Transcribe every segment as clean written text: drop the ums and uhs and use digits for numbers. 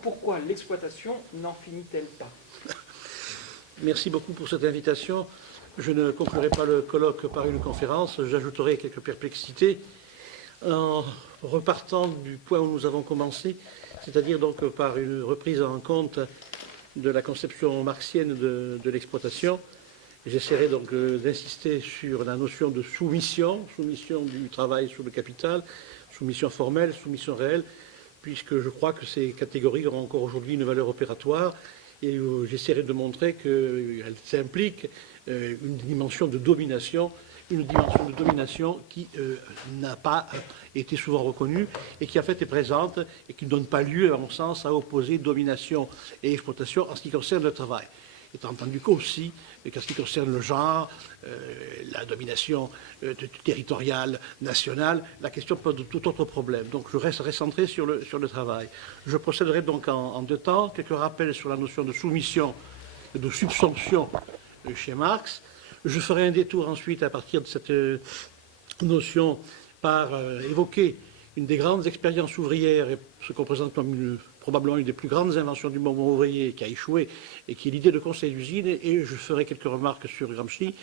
Pourquoi l'exploitation n'en finit-elle pas? Merci beaucoup pour cette invitation. Je ne conclurai pas le colloque par une conférence, j'ajouterai quelques perplexités en repartant du point où nous avons commencé, c'est-à-dire donc par une reprise en compte de la conception marxienne de l'exploitation. J'essaierai donc d'insister sur la notion de soumission du travail sur le capital, soumission formelle, soumission réelle, puisque je crois que ces catégories ont encore aujourd'hui une valeur opératoire, et j'essaierai de montrer qu'elles impliquent une dimension de domination qui n'a pas été souvent reconnue et qui en fait est présente et qui ne donne pas lieu, à mon sens, à opposer domination et exploitation en ce qui concerne le travail. Étant entendu qu'aussi, qu'en ce qui concerne le genre, la domination territoriale, nationale, la question pose de tout autre problème. Donc je resterai centré sur le travail. Je procéderai donc en deux temps, quelques rappels sur la notion de soumission, de subsomption chez Marx. Je ferai un détour ensuite à partir de cette notion par évoquer une des grandes expériences ouvrières, et ce qu'on présente comme probablement une des plus grandes inventions du mouvement ouvrier qui a échoué, et qui est l'idée de conseil d'usine, et je ferai quelques remarques sur Gramsci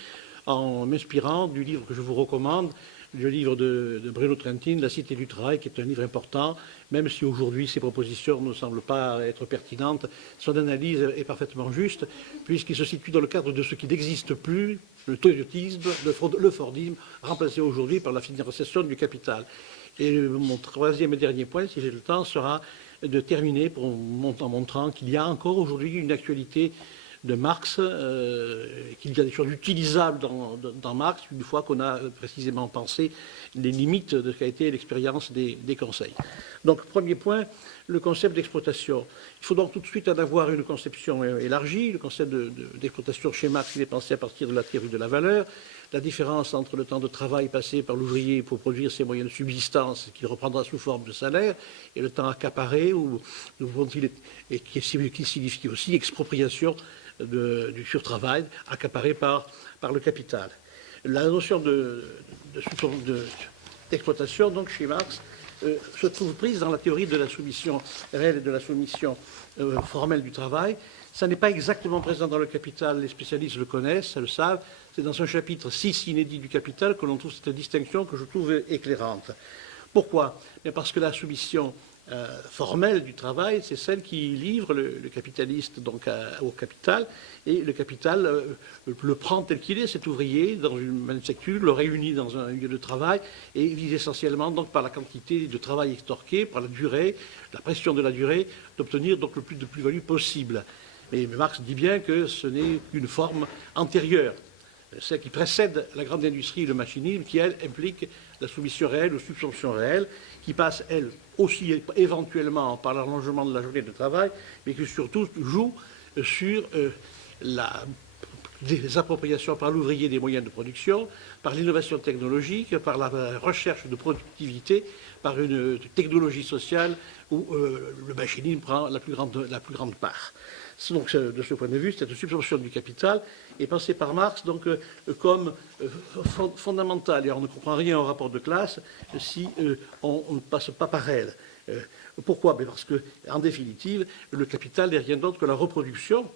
en m'inspirant du livre que je vous recommande, le livre de Bruno Trentin, La Cité du Travail, qui est un livre important, même si aujourd'hui ses propositions ne semblent pas être pertinentes. Son analyse est parfaitement juste, puisqu'il se situe dans le cadre de ce qui n'existe plus, le toyotisme, le fordisme, remplacé aujourd'hui par la financiation du capital. Et mon troisième et dernier point, si j'ai le temps, sera de terminer en montrant qu'il y a encore aujourd'hui une actualité de Marx, qu'il y a des choses utilisables dans Marx, une fois qu'on a précisément pensé les limites de ce qu'a été l'expérience des conseils. Donc, premier point, le concept d'exploitation. Il faut donc tout de suite en avoir une conception élargie. Le concept d'exploitation chez Marx, il est pensé à partir de la théorie de la valeur. La différence entre le temps de travail passé par l'ouvrier pour produire ses moyens de subsistance, qu'il reprendra sous forme de salaire, et le temps accaparé, et qui signifie aussi expropriation du surtravail accaparé par le capital. La notion d'exploitation, donc, chez Marx, se trouve prise dans la théorie de la soumission réelle et de la soumission formelle du travail. Ça n'est pas exactement présent dans le Capital, les spécialistes le connaissent, le savent. C'est dans un chapitre 6 inédit du Capital que l'on trouve cette distinction que je trouve éclairante. Pourquoi? Parce que la soumission formelle du travail, c'est celle qui livre le capitaliste donc, au capital, et le capital le prend tel qu'il est, cet ouvrier, dans une manufacture, le réunit dans un lieu de travail, et vise essentiellement donc, par la quantité de travail extorqué, par la durée, la pression de la durée, d'obtenir donc le plus de plus-value possible. Mais Marx dit bien que ce n'est qu'une forme antérieure, celle qui précède la grande industrie et le machinisme, qui, elle, implique la soumission réelle ou subsomption réelle, qui passe, elle, aussi éventuellement par l'allongement de la journée de travail, mais qui surtout joue sur des appropriations par l'ouvrier des moyens de production, par l'innovation technologique, par la recherche de productivité, par une technologie sociale où le machinisme prend la plus grande part. Donc, de ce point de vue, cette subsomption du capital est pensée par Marx donc, comme fondamentale. Et on ne comprend rien au rapport de classe si on ne passe pas par elle. Pourquoi? Parce qu'en définitive, le capital n'est rien d'autre que la reproduction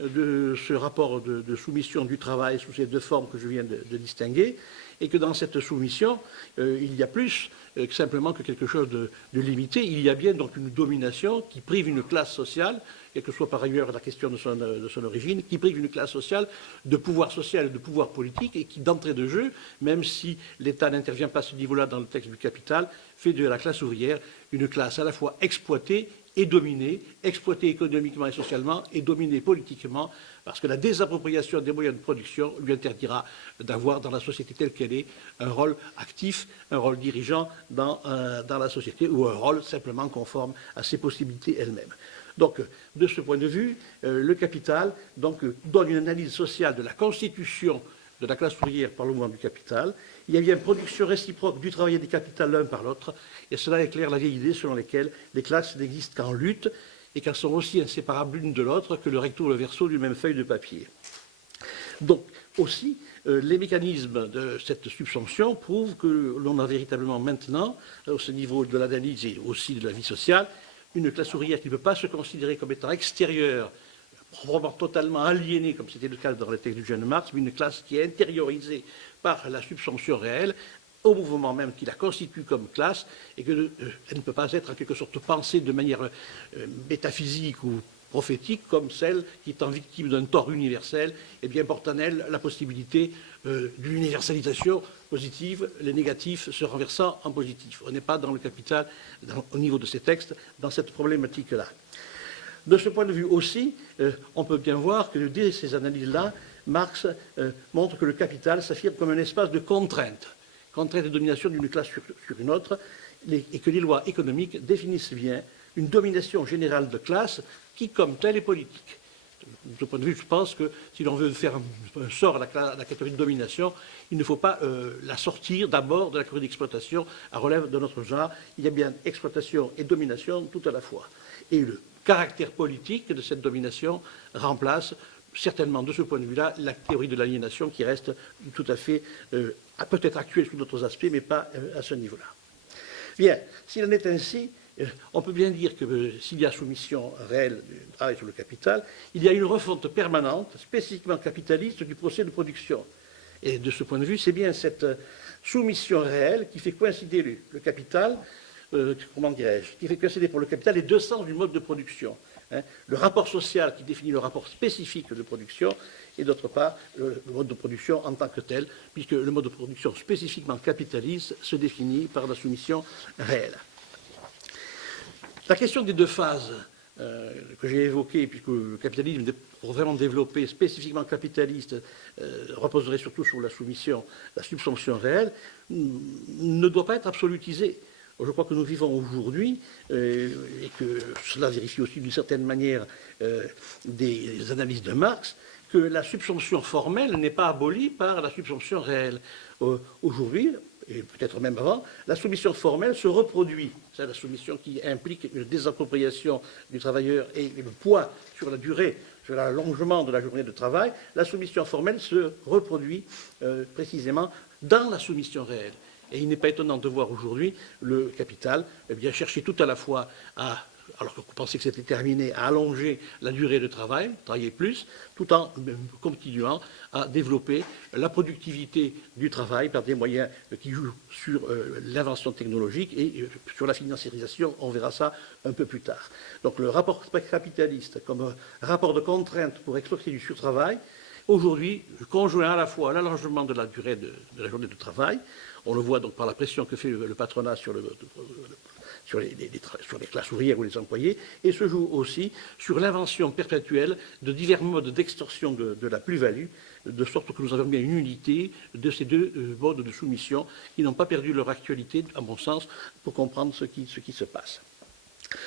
de ce rapport de soumission du travail sous ces deux formes que je viens de distinguer, et que dans cette soumission, il y a plus que simplement que quelque chose de limité. Il y a bien donc une domination qui prive une classe sociale, quelle que soit par ailleurs la question de son origine, qui prive une classe sociale de pouvoir social et de pouvoir politique, et qui, d'entrée de jeu, même si l'État n'intervient pas à ce niveau-là dans le texte du Capital, fait de la classe ouvrière une classe à la fois exploitée et dominée, exploitée économiquement et socialement, et dominée politiquement, parce que la désappropriation des moyens de production lui interdira d'avoir dans la société telle qu'elle est un rôle actif, un rôle dirigeant dans la société, ou un rôle simplement conforme à ses possibilités elles-mêmes. Donc, de ce point de vue, le capital donc, donne une analyse sociale de la constitution de la classe ouvrière par le mouvement du capital. Il y a bien une production réciproque du travail et du capital l'un par l'autre, et cela éclaire la vieille idée selon laquelle les classes n'existent qu'en lutte et qu'elles sont aussi inséparables l'une de l'autre que le recto ou le verso d'une même feuille de papier. Donc, aussi, les mécanismes de cette subsomption prouvent que l'on a véritablement maintenant, au niveau de l'analyse et aussi de la vie sociale, une classe ouvrière qui ne peut pas se considérer comme étant extérieure, probablement totalement aliénée, comme c'était le cas dans les textes du jeune Marx, mais une classe qui est intériorisée par la subsumption réelle, au mouvement même qui la constitue comme classe, et qu'elle ne peut pas être en quelque sorte pensée de manière métaphysique ou prophétique comme celle qui, étant victime d'un tort universel, eh bien, porte en elle la possibilité d'une universalisation positive, les négatifs se renversant en positif. On n'est pas dans le capital, au niveau de ces textes, dans cette problématique-là. De ce point de vue aussi, on peut bien voir que dès ces analyses-là, Marx montre que le capital s'affirme comme un espace de contrainte et de domination d'une classe sur une autre, et que les lois économiques définissent bien une domination générale de classe qui, comme telle, est politique. De ce point de vue, je pense que si l'on veut faire un sort à la catégorie de domination, il ne faut pas la sortir d'abord de la catégorie d'exploitation, à relève de notre genre. Il y a bien exploitation et domination tout à la fois. Et le caractère politique de cette domination remplace certainement, de ce point de vue-là, la théorie de l'aliénation qui reste tout à fait, peut-être actuelle sous d'autres aspects, mais pas à ce niveau-là. Bien, s'il en est ainsi, on peut bien dire que s'il y a soumission réelle du travail sur le capital, il y a une refonte permanente, spécifiquement capitaliste, du procès de production. Et de ce point de vue, c'est bien cette soumission réelle qui fait coïncider le capital, comment dirais-je, qui fait coïncider pour le capital les deux sens du mode de production. Le rapport social qui définit le rapport spécifique de production, et d'autre part, le mode de production en tant que tel, puisque le mode de production spécifiquement capitaliste se définit par la soumission réelle. La question des deux phases que j'ai évoquées, puisque le capitalisme vraiment développé, spécifiquement capitaliste, reposerait surtout sur la soumission, la subsumption réelle, ne doit pas être absolutisé. Je crois que nous vivons aujourd'hui, et que cela vérifie aussi d'une certaine manière des analyses de Marx, que la subsumption formelle n'est pas abolie par la subsumption réelle. Aujourd'hui, et peut-être même avant, la soumission formelle se reproduit. C'est la soumission qui implique une désappropriation du travailleur et le poids sur la durée, sur l'allongement de la journée de travail. La soumission formelle se reproduit précisément dans la soumission réelle. Et il n'est pas étonnant de voir aujourd'hui le capital chercher tout à la fois à, alors que vous pensez que c'était terminé, à allonger la durée de travail, travailler plus, tout en continuant à développer la productivité du travail par des moyens qui jouent sur l'invention technologique et sur la financiarisation. On verra ça un peu plus tard. Donc le rapport capitaliste comme rapport de contrainte pour exploiter du surtravail, aujourd'hui, conjoint à la fois à l'allongement de la durée de la journée de travail. On le voit donc par la pression que fait le patronat sur les classes ouvrières ou les employés, et se joue aussi sur l'invention perpétuelle de divers modes d'extorsion de la plus-value, de sorte que nous avons bien une unité de ces deux modes de soumission qui n'ont pas perdu leur actualité, à mon sens, pour comprendre ce qui se passe.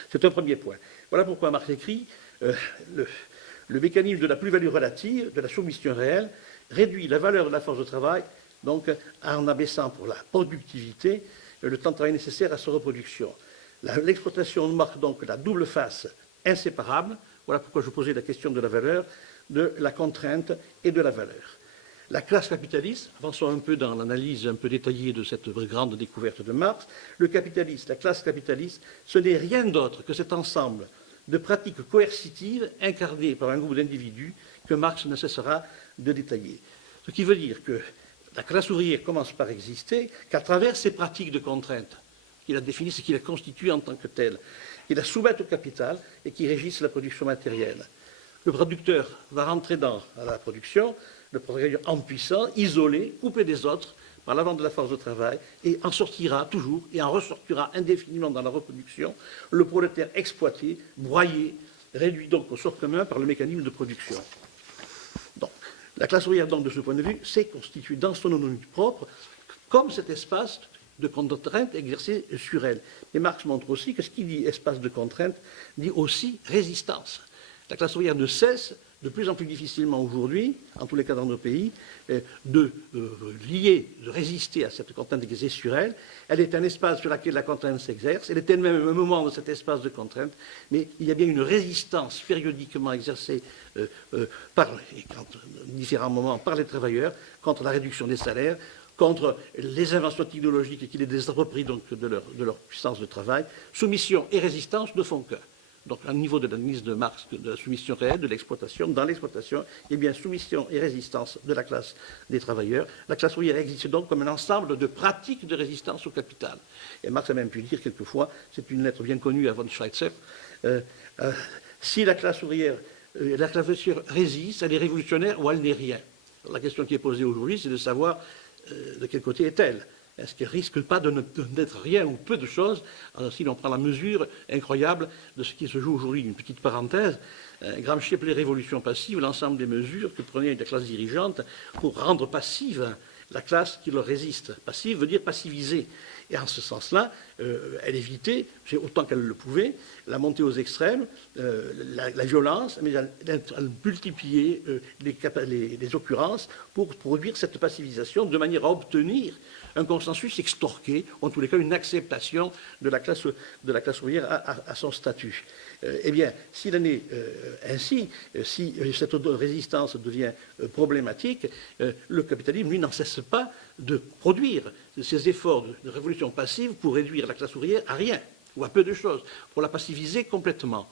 C'est un premier point. Voilà pourquoi Marx écrit le mécanisme de la plus-value relative, de la soumission réelle, réduit la valeur de la force de travail, donc en abaissant pour la productivité le temps de travail nécessaire à sa reproduction. L'exploitation marque donc la double face inséparable. Voilà pourquoi je posais la question de la valeur, de la contrainte et de la valeur. La classe capitaliste, avançons un peu dans l'analyse un peu détaillée de cette grande découverte de Marx, le capitaliste, la classe capitaliste, ce n'est rien d'autre que cet ensemble de pratiques coercitives incarnées par un groupe d'individus que Marx ne cessera de détailler. Ce qui veut dire que la classe ouvrière commence par exister qu'à travers ces pratiques de contrainte qui la définissent et qui la constituent en tant que telle, qui la soumettent au capital et qui régissent la production matérielle. Le producteur va rentrer dans la production, le producteur en puissant, isolé, coupé des autres par la vente de la force de travail, et en sortira toujours et en ressortira indéfiniment dans la reproduction le prolétaire exploité, broyé, réduit donc au sort commun par le mécanisme de production. Donc, la classe ouvrière, donc, de ce point de vue, s'est constituée dans son autonomie propre comme cet espace de contrainte exercée sur elle. Et Marx montre aussi que ce qui dit espace de contrainte dit aussi résistance. La classe ouvrière ne cesse, de plus en plus difficilement aujourd'hui, en tous les cas dans nos pays, de résister à cette contrainte exercée sur elle. Elle est un espace sur lequel la contrainte s'exerce. Elle est elle-même un moment de cet espace de contrainte, mais il y a bien une résistance périodiquement exercée par différents moments par les travailleurs contre la réduction des salaires, contre les inventions technologiques qui les désapproprient donc de leur puissance de travail. Soumission et résistance ne font qu'un. Donc, au niveau de l'analyse de Marx, de la soumission réelle, de l'exploitation, dans l'exploitation, eh bien, soumission et résistance de la classe des travailleurs. La classe ouvrière existe donc comme un ensemble de pratiques de résistance au capital. Et Marx a même pu dire quelquefois, c'est une lettre bien connue à von Schweitzer, si la classe ouvrière résiste, elle est révolutionnaire ou elle n'est rien. Alors, la question qui est posée aujourd'hui, c'est de savoir de quel côté est-elle. Est-ce qu'elle ne risque pas d'être rien ou peu de choses, si l'on prend la mesure incroyable de ce qui se joue aujourd'hui? Une petite parenthèse, Gramsci appelait révolution passive l'ensemble des mesures que prenait la classe dirigeante pour rendre passive la classe qui leur résiste. Passive veut dire passiviser. Et en ce sens-là, elle évitait, autant qu'elle le pouvait, la montée aux extrêmes, la violence, mais elle multipliait les occurrences pour produire cette passivisation de manière à obtenir un consensus extorqué, en tous les cas une acceptation de la classe ouvrière à son statut. Eh bien, s'il en est ainsi, si cette résistance devient problématique, le capitalisme, lui, n'en cesse pas de produire ces efforts de révolution passive pour réduire la classe ouvrière à rien, ou à peu de choses, pour la passiviser complètement.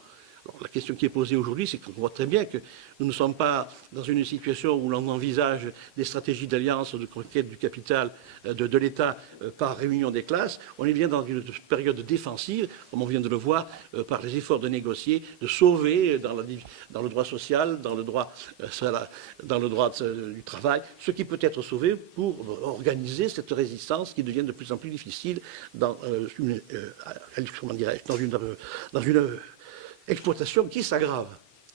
Alors, la question qui est posée aujourd'hui, c'est qu'on voit très bien que nous ne sommes pas dans une situation où l'on envisage des stratégies d'alliance, de conquête du capital, de l'État par réunion des classes. On est bien dans une période défensive, comme on vient de le voir, par les efforts de négocier, de sauver dans le droit social, dans le droit du travail, ce qui peut être sauvé pour organiser cette résistance qui devient de plus en plus difficile dans une exploitation qui s'aggrave.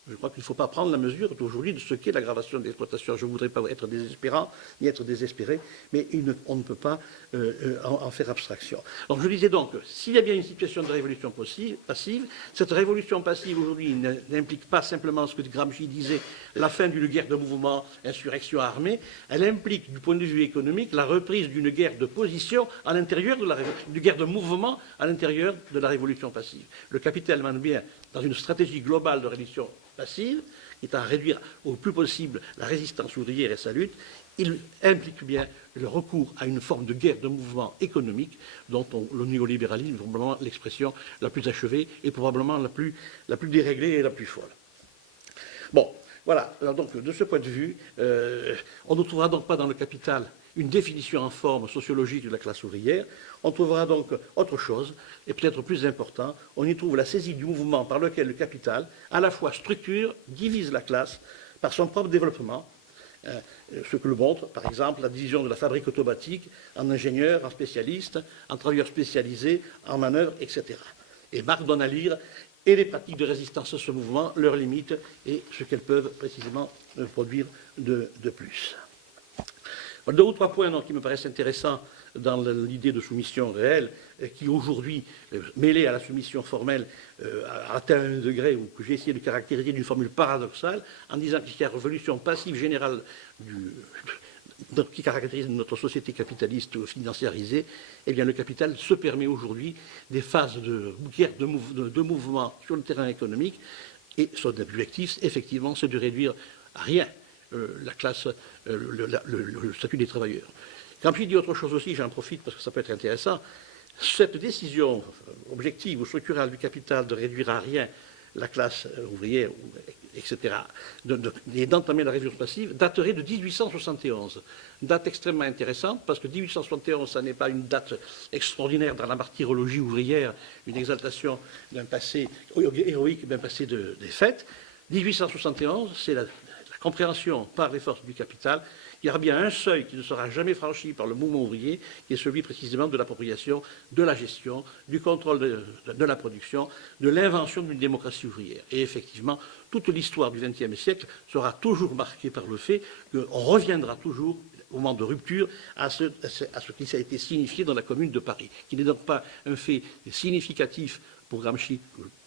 Je crois qu'il ne faut pas prendre la mesure aujourd'hui de ce qu'est l'aggravation de l'exploitation. Je ne voudrais pas être désespérant ni être désespéré, mais on ne peut pas en faire abstraction. Donc je disais donc, s'il y a bien une situation de révolution passive, cette révolution passive aujourd'hui n'implique pas simplement ce que Gramsci disait, la fin d'une guerre de mouvement, insurrection armée, elle implique du point de vue économique la reprise d'une guerre de position à l'intérieur d'une guerre de mouvement à l'intérieur de la révolution passive. Le capital mène bien dans une stratégie globale de révolution passive, qui est à réduire au plus possible la résistance ouvrière et sa lutte, il implique bien le recours à une forme de guerre de mouvement économique dont le néolibéralisme est probablement l'expression la plus achevée et probablement la plus déréglée et la plus folle. Bon, voilà. Alors donc, de ce point de vue, on ne trouvera donc pas dans le Capital une définition en forme sociologique de la classe ouvrière. On trouvera donc autre chose, et peut-être plus important, on y trouve la saisie du mouvement par lequel le capital, à la fois structure, divise la classe par son propre développement, ce que le montre, par exemple, la division de la fabrique automatique en ingénieurs, en spécialistes, en travailleurs spécialisés, en manœuvres, etc. Et Marx donne à lire et les pratiques de résistance à ce mouvement, leurs limites et ce qu'elles peuvent précisément produire de plus. Deux ou trois points donc, qui me paraissent intéressants dans l'idée de soumission réelle, qui aujourd'hui, mêlée à la soumission formelle, a atteint un degré où j'ai essayé de caractériser d'une formule paradoxale, en disant qu'il y a une révolution passive générale qui caractérise notre société capitaliste financiarisée. Eh bien, le capital se permet aujourd'hui des phases de guerre de mouvement sur le terrain économique, et son objectif, effectivement, c'est de réduire à rien la classe, le statut des travailleurs. Quand je dis autre chose aussi, j'en profite parce que ça peut être intéressant, cette décision objective ou structurelle du capital de réduire à rien la classe ouvrière, etc., et d'entamer la révolution passive, daterait de 1871. Date extrêmement intéressante, parce que 1871, ça n'est pas une date extraordinaire dans la martyrologie ouvrière, une exaltation d'un passé héroïque, d'un passé des fêtes. 1871, c'est la compréhension par les forces du capital qu'il y aura bien un seuil qui ne sera jamais franchi par le mouvement ouvrier, qui est celui précisément de l'appropriation, de la gestion, du contrôle de la production, de l'invention d'une démocratie ouvrière. Et effectivement, toute l'histoire du XXe siècle sera toujours marquée par le fait qu'on reviendra toujours, au moment de rupture, à ce qui a été signifié dans la Commune de Paris, qui n'est donc pas un fait significatif pour Gramsci,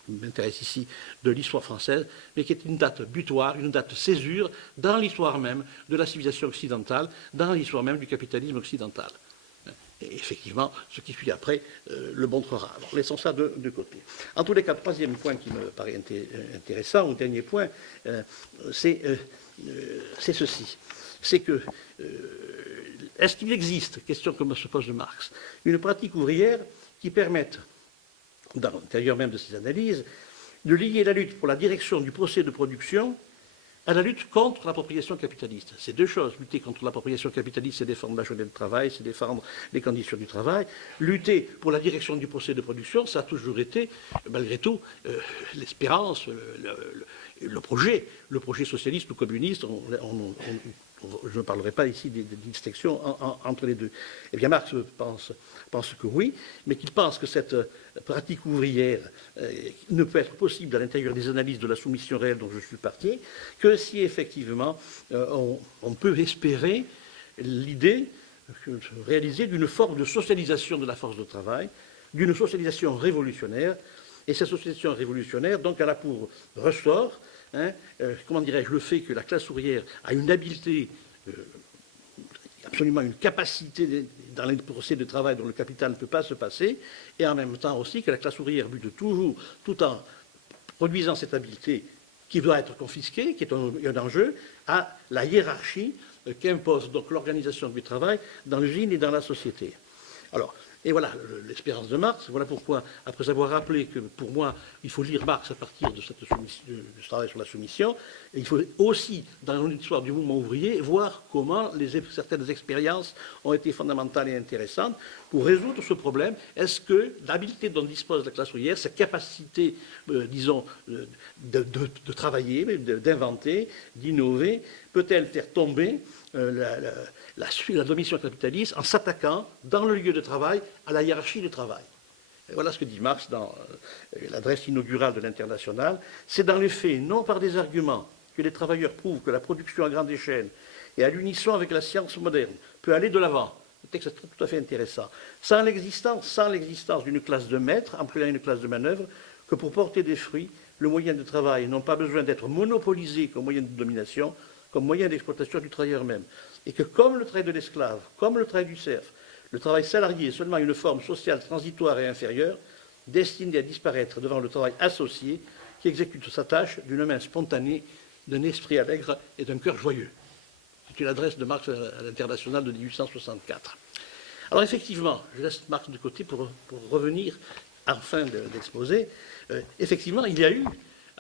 m'intéresse ici, de l'histoire française, mais qui est une date butoir, une date césure dans l'histoire même de la civilisation occidentale, dans l'histoire même du capitalisme occidental. Et effectivement, ce qui suit après le montrera. Alors, laissons ça de côté. En tous les cas, troisième point qui me paraît intéressant, ou dernier point, c'est ceci. C'est que est-ce qu'il existe, question que se pose Marx, une pratique ouvrière qui permette, dans l'intérieur même de ces analyses, de lier la lutte pour la direction du procès de production à la lutte contre l'appropriation capitaliste. C'est deux choses. Lutter contre l'appropriation capitaliste, c'est défendre la journée de travail, c'est défendre les conditions du travail. Lutter pour la direction du procès de production, ça a toujours été, malgré tout, l'espérance, le projet socialiste ou communiste. Je ne parlerai pas ici des distinctions entre les deux. Eh bien, Marx pense que oui, mais qu'il pense que cette pratique ouvrière ne peut être possible à l'intérieur des analyses de la soumission réelle dont je suis parti, que si effectivement on peut espérer l'idée réalisée d'une forme de socialisation de la force de travail, d'une socialisation révolutionnaire, et cette socialisation révolutionnaire, donc, elle a pour ressort, comment dirais-je, le fait que la classe ouvrière a une habileté, absolument une capacité dans les procès de travail dont le capital ne peut pas se passer, et en même temps aussi que la classe ouvrière bute toujours, tout en produisant cette habileté qui doit être confisquée, qui est un enjeu, à la hiérarchie qu'impose donc l'organisation du travail dans l'usine et dans la société. Alors, et voilà l'espérance de Marx. Voilà pourquoi, après avoir rappelé que pour moi, il faut lire Marx à partir de ce travail sur la soumission, et il faut aussi, dans l'histoire du mouvement ouvrier, voir comment certaines expériences ont été fondamentales et intéressantes pour résoudre ce problème. Est-ce que l'habileté dont dispose la classe ouvrière, sa capacité, disons, de travailler, d'inventer, d'innover, peut-elle faire tomber la domination capitaliste en s'attaquant, dans le lieu de travail, à la hiérarchie du travail? Et voilà ce que dit Marx dans l'adresse inaugurale de l'Internationale. C'est dans les faits, non par des arguments, que les travailleurs prouvent que la production à grande échelle et à l'unisson avec la science moderne peut aller de l'avant. Le texte est tout à fait intéressant. Sans l'existence d'une classe de maître, employant une classe de manœuvre, que pour porter des fruits, le moyen de travail n'ont pas besoin d'être monopolisé comme moyen de domination, comme moyen d'exploitation du travailleur même. Et que comme le travail de l'esclave, comme le travail du serf, le travail salarié est seulement une forme sociale transitoire et inférieure, destinée à disparaître devant le travail associé, qui exécute sa tâche d'une main spontanée, d'un esprit allègre et d'un cœur joyeux. C'est une adresse de Marx à l'Internationale de 1864. Alors effectivement, je laisse Marx de côté pour revenir en fin d'exposé. Effectivement, il y a eu,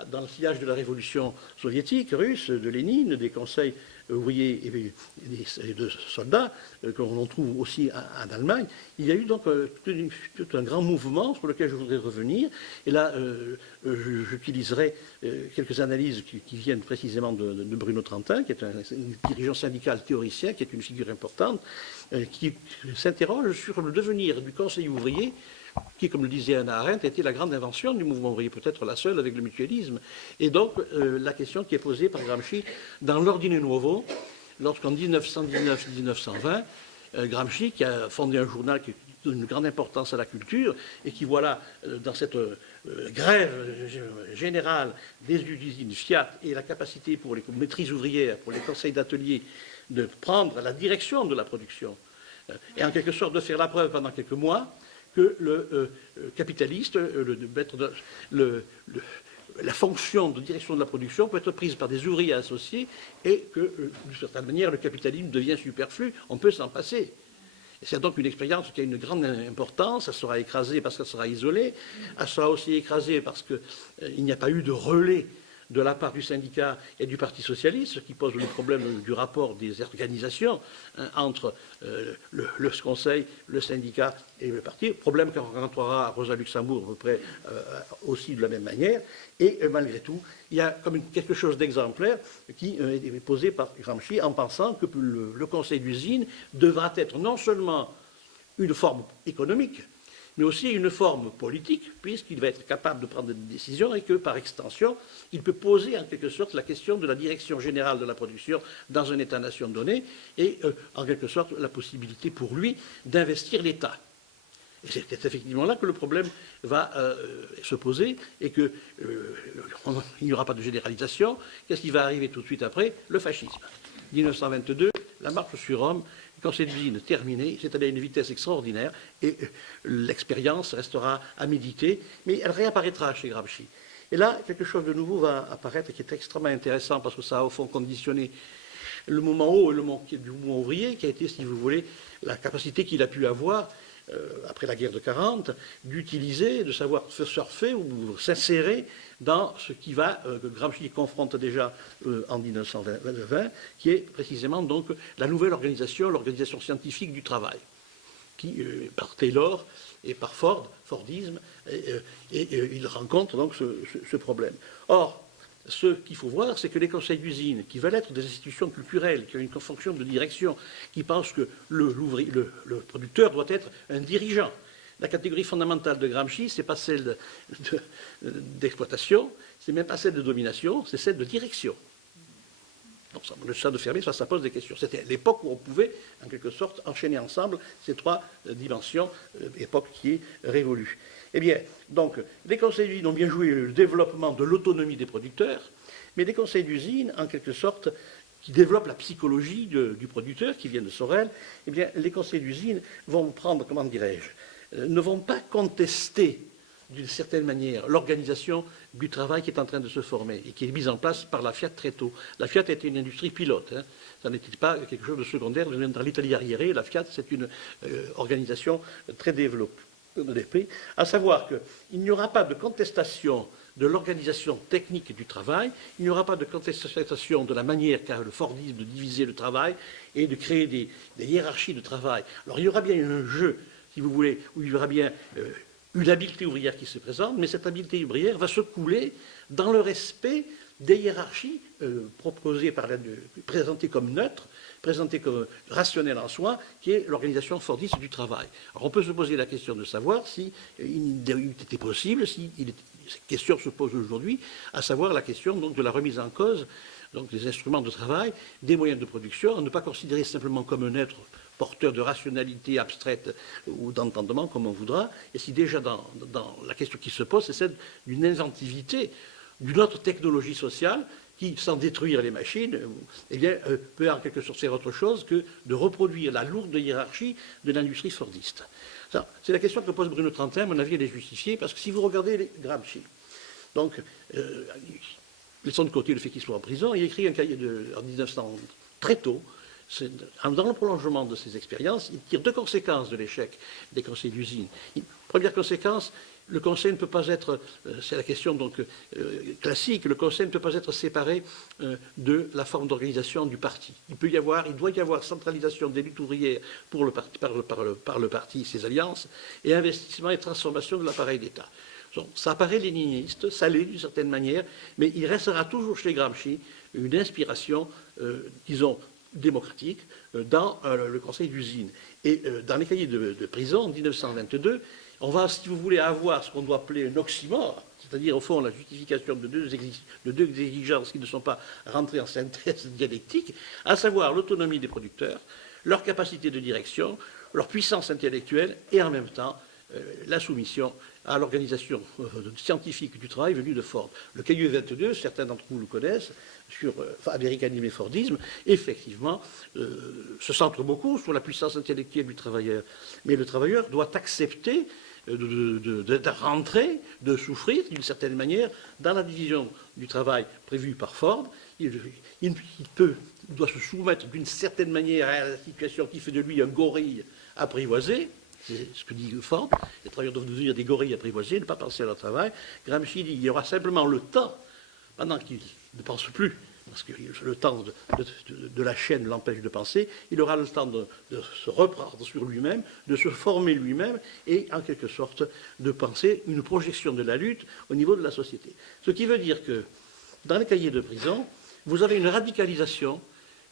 dans le sillage de la révolution soviétique, russe, de Lénine, des conseils ouvriers et de soldats, qu'on trouve aussi en Allemagne, il y a eu donc tout un grand mouvement sur lequel je voudrais revenir. Et là, j'utiliserai quelques analyses qui viennent précisément de Bruno Trentin, qui est un dirigeant syndical théoricien, qui est une figure importante, qui s'interroge sur le devenir du conseil ouvrier, qui, comme le disait Hannah Arendt, était la grande invention du mouvement ouvrier, peut-être la seule avec le mutualisme. Et donc, la question qui est posée par Gramsci dans l'Ordine Nuovo, lorsqu'en 1919-1920, Gramsci, qui a fondé un journal qui donne une grande importance à la culture, et qui, voilà, dans cette grève générale des usines Fiat et la capacité pour les maîtrises ouvrières, pour les conseils d'atelier, de prendre la direction de la production, et en quelque sorte de faire la preuve pendant quelques mois que le capitaliste, la fonction de direction de la production peut être prise par des ouvriers associés et que, d'une certaine manière, le capitalisme devient superflu, on peut s'en passer. Et c'est donc une expérience qui a une grande importance, elle sera écrasée parce qu'elle sera isolée, elle sera aussi écrasée parce qu'il n'y a pas eu de relais de la part du syndicat et du Parti socialiste, ce qui pose le problème du rapport des organisations entre le Conseil, le syndicat et le parti, problème que rencontrera Rosa Luxembourg à peu près aussi de la même manière. Et malgré tout, il y a comme quelque chose d'exemplaire qui est posé par Gramsci en pensant que le conseil d'usine devra être non seulement une forme économique, mais aussi une forme politique, puisqu'il va être capable de prendre des décisions et que, par extension, il peut poser en quelque sorte la question de la direction générale de la production dans un État-nation donné et, en quelque sorte, la possibilité pour lui d'investir l'État. Et c'est effectivement là que le problème va se poser et qu'il n'y aura pas de généralisation. Qu'est-ce qui va arriver tout de suite après? Le fascisme. 1922, la marche sur Rome, quand cette usine terminée, c'est allé à une vitesse extraordinaire et l'expérience restera à méditer, mais elle réapparaîtra chez Gramsci. Et là, quelque chose de nouveau va apparaître qui est extrêmement intéressant parce que ça a au fond conditionné le moment haut et le moment du mouvement ouvrier, qui a été, si vous voulez, la capacité qu'il a pu avoir, après la guerre de 40, d'utiliser, de savoir surfer ou s'insérer dans ce qui va, que Gramsci confronte déjà en 1920, qui est précisément donc la nouvelle organisation, l'organisation scientifique du travail, qui, par Taylor et par Fordisme, il rencontre donc ce problème. Or, ce qu'il faut voir, c'est que les conseils d'usine, qui veulent être des institutions culturelles, qui ont une fonction de direction, qui pensent que le producteur doit être un dirigeant. La catégorie fondamentale de Gramsci, ce n'est pas celle d'exploitation, ce n'est même pas celle de domination, c'est celle de direction. Donc, ça de fermer, ça pose des questions. C'était l'époque où on pouvait, en quelque sorte, enchaîner ensemble ces trois dimensions, époque qui est révolue. Eh bien, donc, les conseils d'usine ont bien joué le développement de l'autonomie des producteurs, mais les conseils d'usine, en quelque sorte, qui développent la psychologie du producteur, qui vient de Sorel, eh bien, les conseils d'usine vont prendre, comment dirais-je, ne vont pas contester, d'une certaine manière, l'organisation du travail qui est en train de se former et qui est mise en place par la Fiat très tôt. La Fiat était une industrie pilote, hein. Ça n'était pas quelque chose de secondaire. Dans l'Italie arriérée, la Fiat, c'est une organisation très développée, à savoir qu'il n'y aura pas de contestation de l'organisation technique du travail, il n'y aura pas de contestation de la manière qu'a le Fordisme de diviser le travail et de créer des hiérarchies de travail. Alors il y aura bien un jeu, si vous voulez, où il y aura bien une habileté ouvrière qui se présente, mais cette habileté ouvrière va se couler dans le respect des hiérarchies présentées comme neutres, présentées comme rationnelles en soi, qui est l'organisation fordiste du travail. Alors on peut se poser la question de savoir si il était possible, cette question se pose aujourd'hui, à savoir la question donc, de la remise en cause donc, des instruments de travail, des moyens de production, à ne pas considérer simplement comme un être porteur de rationalité abstraite ou d'entendement, comme on voudra, et si déjà dans la question qui se pose, c'est celle d'une inventivité, d'une autre technologie sociale qui, sans détruire les machines, eh bien, peut en quelque sorte faire autre chose que de reproduire la lourde hiérarchie de l'industrie fordiste. C'est la question que pose Bruno Trentin, à mon avis, elle est justifiée, parce que si vous regardez les Gramsci, donc, laissons de côté le fait qu'il soit en prison, il écrit un cahier en 1900, très tôt. Dans le prolongement de ces expériences, il tire deux conséquences de l'échec des conseils d'usine. Première conséquence, le conseil ne peut pas être, c'est la question donc classique, le conseil ne peut pas être séparé de la forme d'organisation du parti. Il doit y avoir centralisation des luttes ouvrières par le parti et ses alliances, et investissement et transformation de l'appareil d'État. Ça paraît léniniste, ça l'est d'une certaine manière, mais il restera toujours chez Gramsci une inspiration, disons, démocratique dans le conseil d'usine. Et dans les cahiers de prison, en 1922, on va, si vous voulez, avoir ce qu'on doit appeler un oxymore, c'est-à-dire au fond la justification de deux exigences qui ne sont pas rentrées en synthèse dialectique, à savoir l'autonomie des producteurs, leur capacité de direction, leur puissance intellectuelle et en même temps la soumission à l'organisation scientifique du travail venue de Ford. Le cahier 22, certains d'entre vous le connaissent, sur américanisme et Fordisme, effectivement, se centre beaucoup sur la puissance intellectuelle du travailleur. Mais le travailleur doit accepter de rentrer, de souffrir d'une certaine manière dans la division du travail prévue par Ford. Il doit se soumettre d'une certaine manière à la situation qui fait de lui un gorille apprivoisé. C'est ce que dit Ford. Les travailleurs doivent devenir des gorilles apprivoisés, ne pas penser à leur travail. Gramsci dit qu'il y aura simplement le temps, pendant qu'il ne pense plus, parce que le temps de la chaîne l'empêche de penser, il aura le temps de se reprendre sur lui-même, de se former lui-même et, en quelque sorte, de penser une projection de la lutte au niveau de la société. Ce qui veut dire que, dans les cahiers de prison, vous avez une radicalisation,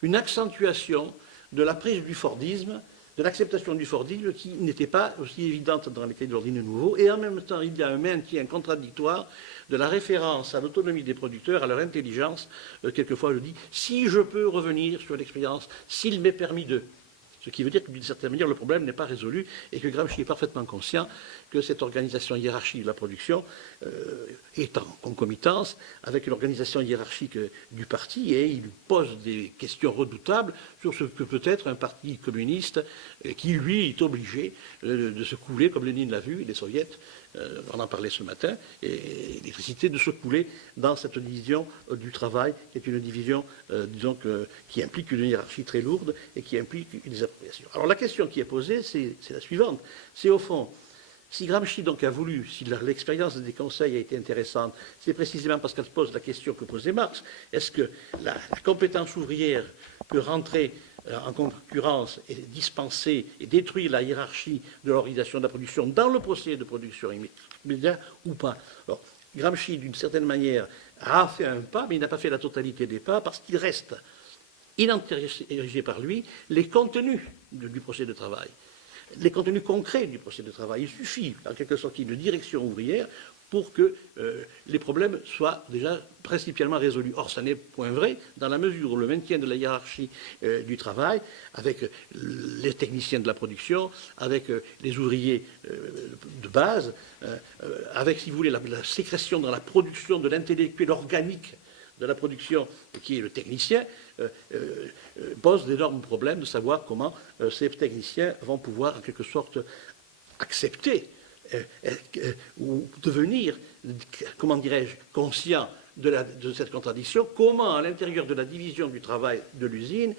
une accentuation de la prise du Fordisme, de l'acceptation du Fordisme qui n'était pas aussi évidente dans les cahiers de l'ordine nouveau, et en même temps il y a un maintien contradictoire de la référence à l'autonomie des producteurs, à leur intelligence. Quelquefois je dis, si je peux revenir sur l'expérience, s'il m'est permis de. Ce qui veut dire que d'une certaine manière le problème n'est pas résolu et que Gramsci est parfaitement conscient que cette organisation hiérarchique de la production est en concomitance avec l'organisation hiérarchique du parti et il pose des questions redoutables sur ce que peut être un parti communiste qui, lui, est obligé de se couler, comme Lénine l'a vu, et les soviets, on en parlait ce matin, et l'électricité de se couler dans cette division du travail, qui est une division, disons, qui implique une hiérarchie très lourde et qui implique des appropriations. Alors la question qui est posée, c'est la suivante. C'est au fond, si Gramsci donc a voulu, si l'expérience des conseils a été intéressante, c'est précisément parce qu'elle pose la question que posait Marx. Est-ce que la compétence ouvrière peut rentrer en concurrence et dispenser et détruire la hiérarchie de l'organisation de la production dans le procès de production immédiat ou pas? Alors, Gramsci, d'une certaine manière, a fait un pas, mais il n'a pas fait la totalité des pas parce qu'il reste inintéressé par lui les contenus du procès de travail. Les contenus concrets du procès de travail. Il suffit, en quelque sorte, qu'il y ait une direction ouvrière pour que les problèmes soient déjà principalement résolus. Or, ça n'est point vrai, dans la mesure où le maintien de la hiérarchie du travail, avec les techniciens de la production, avec les ouvriers de base, avec, si vous voulez, la sécrétion dans la production de l'intellectuel organique de la production, qui est le technicien, pose d'énormes problèmes de savoir comment ces techniciens vont pouvoir, en quelque sorte, accepter ou devenir, comment dirais-je, conscients de cette contradiction, comment, à l'intérieur de la division du travail de l'usine,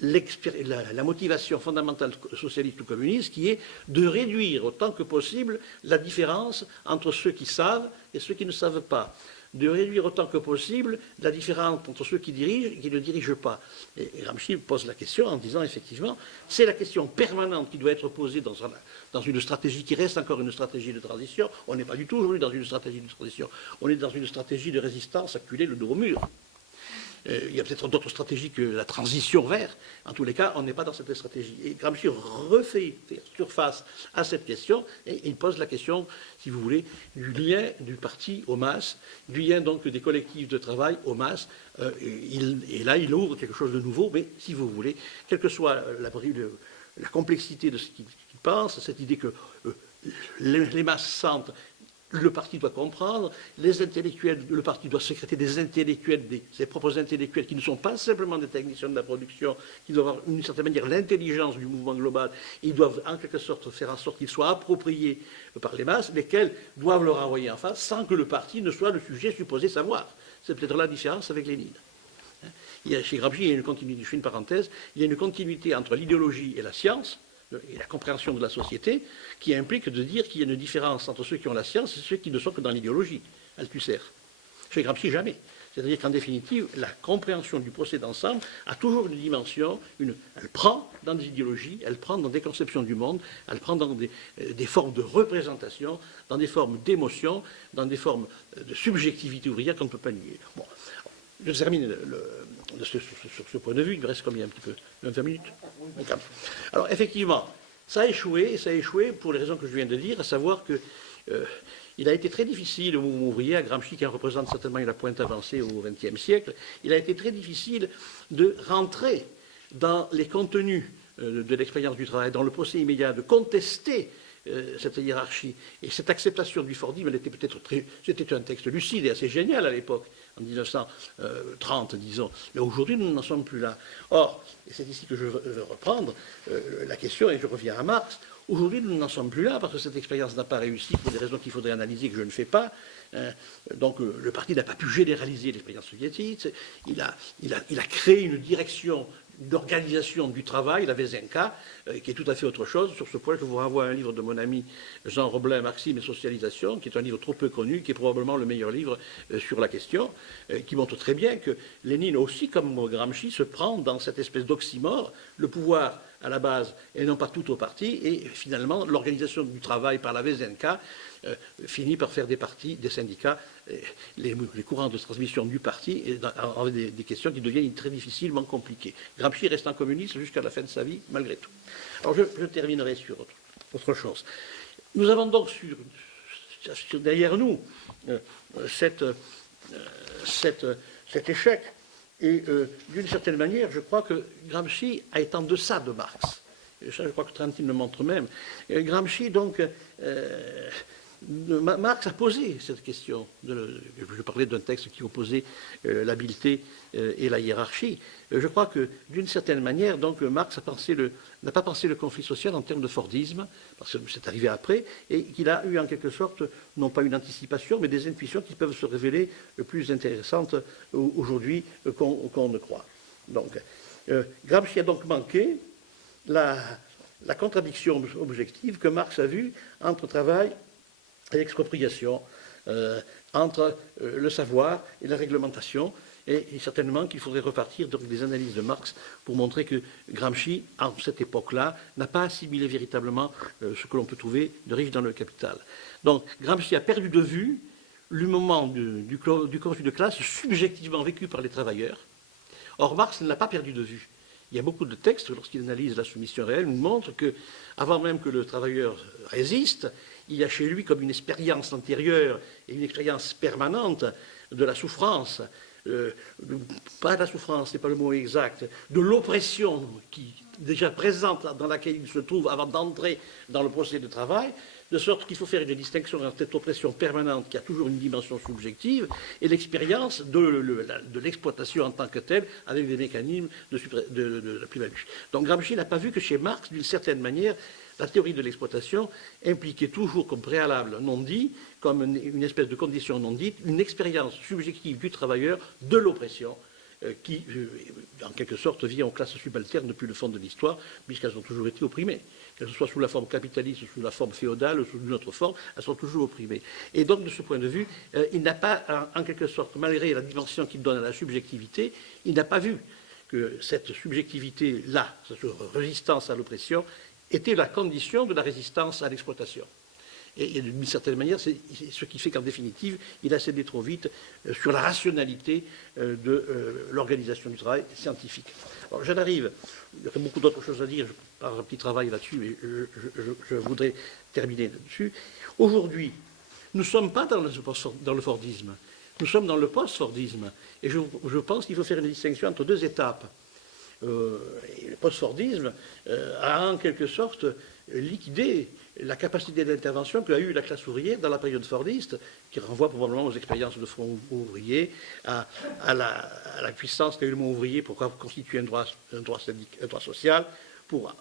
la motivation fondamentale socialiste ou communiste, qui est de réduire autant que possible la différence entre ceux qui savent et ceux qui ne savent pas, de réduire autant que possible la différence entre ceux qui dirigent et qui ne dirigent pas. Et Gramsci pose la question en disant, effectivement, c'est la question permanente qui doit être posée dans une stratégie qui reste encore une stratégie de transition. On n'est pas du tout aujourd'hui dans une stratégie de transition, on est dans une stratégie de résistance acculée le dos au mur. Il y a peut-être d'autres stratégies que la transition vers. En tous les cas, on n'est pas dans cette stratégie. Et Gramsci refait surface à cette question et il pose la question, si vous voulez, du lien du parti aux masses, du lien donc des collectifs de travail aux masses. Et là, il ouvre quelque chose de nouveau, mais si vous voulez, quelle que soit la complexité de ce qu'il pense, cette idée que les masses sentent, le parti doit comprendre, les intellectuels, le parti doit sécréter des intellectuels, ses propres intellectuels qui ne sont pas simplement des techniciens de la production, qui doivent avoir d'une certaine manière l'intelligence du mouvement global, ils doivent en quelque sorte faire en sorte qu'ils soient appropriés par les masses, lesquels doivent leur envoyer en face sans que le parti ne soit le sujet supposé savoir. C'est peut-être la différence avec Lénine. Chez Gramsci, il y a une continuité, je fais une parenthèse, il y a une continuité entre l'idéologie et la science, et la compréhension de la société, qui implique de dire qu'il y a une différence entre ceux qui ont la science et ceux qui ne sont que dans l'idéologie. Althusser. Chez Gramsci, jamais. C'est-à-dire qu'en définitive, la compréhension du procès d'ensemble a toujours une dimension, elle prend dans des idéologies, elle prend dans des conceptions du monde, elle prend dans des formes de représentation, dans des formes d'émotion, dans des formes de subjectivité ouvrière qu'on ne peut pas nier. Bon, je termine sur ce point de vue, il me reste combien un petit peu 20 minutes. Alors effectivement, ça a échoué, et ça a échoué pour les raisons que je viens de dire, à savoir que il a été très difficile au mouvement ouvrier, à Gramsci qui en représente certainement la pointe avancée au XXe siècle, il a été très difficile de rentrer dans les contenus de l'expérience du travail, dans le procès immédiat, de contester cette hiérarchie. Et cette acceptation du Fordisme, elle était peut-être c'était un texte lucide et assez génial à l'époque, en 1930, disons. Mais aujourd'hui, nous n'en sommes plus là. Or, et c'est ici que je veux reprendre la question, et je reviens à Marx, aujourd'hui, nous n'en sommes plus là, parce que cette expérience n'a pas réussi pour des raisons qu'il faudrait analyser, que je ne fais pas. Donc, le parti n'a pas pu généraliser l'expérience soviétique. Il a créé une direction d'organisation du travail, la VZNK, qui est tout à fait autre chose. Sur ce point, je vous renvoie à un livre de mon ami Jean Roblin, Marxisme et socialisation, qui est un livre trop peu connu, qui est probablement le meilleur livre sur la question, qui montre très bien que Lénine aussi, comme Gramsci, se prend dans cette espèce d'oxymore, le pouvoir à la base et non pas tout au parti, et finalement l'organisation du travail par la VZNK finit par faire des partis, des syndicats, les courants de transmission du parti, et avec des questions qui deviennent très difficilement compliquées. Gramsci restant communiste jusqu'à la fin de sa vie, malgré tout. Alors je terminerai sur autre chose. Nous avons donc derrière nous cet échec, et d'une certaine manière, je crois que Gramsci est en deçà de Marx. Et ça, je crois que Trentin le montre même. Gramsci, donc, Marx a posé cette question. Je parlais d'un texte qui opposait l'habileté et la hiérarchie. Je crois que, d'une certaine manière, donc, Marx n'a pas pensé le conflit social en termes de Fordisme, parce que c'est arrivé après, et qu'il a eu en quelque sorte, non pas une anticipation, mais des intuitions qui peuvent se révéler plus intéressantes aujourd'hui qu'on ne croit. Donc, Gramsci a donc manqué la contradiction objective que Marx a vue entre travail et expropriation, entre le savoir et la réglementation, et certainement qu'il faudrait repartir des analyses de Marx pour montrer que Gramsci, en cette époque-là, n'a pas assimilé véritablement ce que l'on peut trouver de riche dans le Capital. Donc Gramsci a perdu de vue le moment du conflit de classe subjectivement vécu par les travailleurs. Or, Marx ne l'a pas perdu de vue. Il y a beaucoup de textes, lorsqu'il analyse la soumission réelle, nous montrent que, avant même que le travailleur résiste, il y a chez lui comme une expérience antérieure et une expérience permanente de la souffrance, pas de la souffrance, ce n'est pas le mot exact, de l'oppression qui déjà présente dans laquelle il se trouve avant d'entrer dans le procès de travail, de sorte qu'il faut faire une distinction entre cette oppression permanente qui a toujours une dimension subjective et l'expérience de l'exploitation en tant que telle avec des mécanismes de la plus-value. Donc Gramsci n'a pas vu que chez Marx, d'une certaine manière, la théorie de l'exploitation impliquait toujours comme préalable non dit, comme une espèce de condition non dite, une expérience subjective du travailleur de l'oppression qui, en quelque sorte, vient aux classes subalternes depuis le fond de l'histoire, puisqu'elles ont toujours été opprimées. Qu'elles soient sous la forme capitaliste, sous la forme féodale, sous une autre forme, elles sont toujours opprimées. Et donc, de ce point de vue, il n'a pas, en quelque sorte, malgré la dimension qu'il donne à la subjectivité, il n'a pas vu que cette subjectivité-là, cette résistance à l'oppression, était la condition de la résistance à l'exploitation. Et d'une certaine manière, c'est ce qui fait qu'en définitive, il a cédé trop vite sur la rationalité de l'organisation du travail scientifique. Alors j'en arrive, il y aurait beaucoup d'autres choses à dire, je pars un petit travail là-dessus, mais je voudrais terminer là-dessus. Aujourd'hui, nous ne sommes pas dans le Fordisme, nous sommes dans le post-Fordisme. Et je pense qu'il faut faire une distinction entre deux étapes. Le post-Fordisme a en quelque sorte liquidé la capacité d'intervention qu'a eue la classe ouvrière dans la période fordiste, qui renvoie probablement aux expériences de front ouvrier, à la puissance qu'a eu le mouvement ouvrier pour constituer un droit social, pour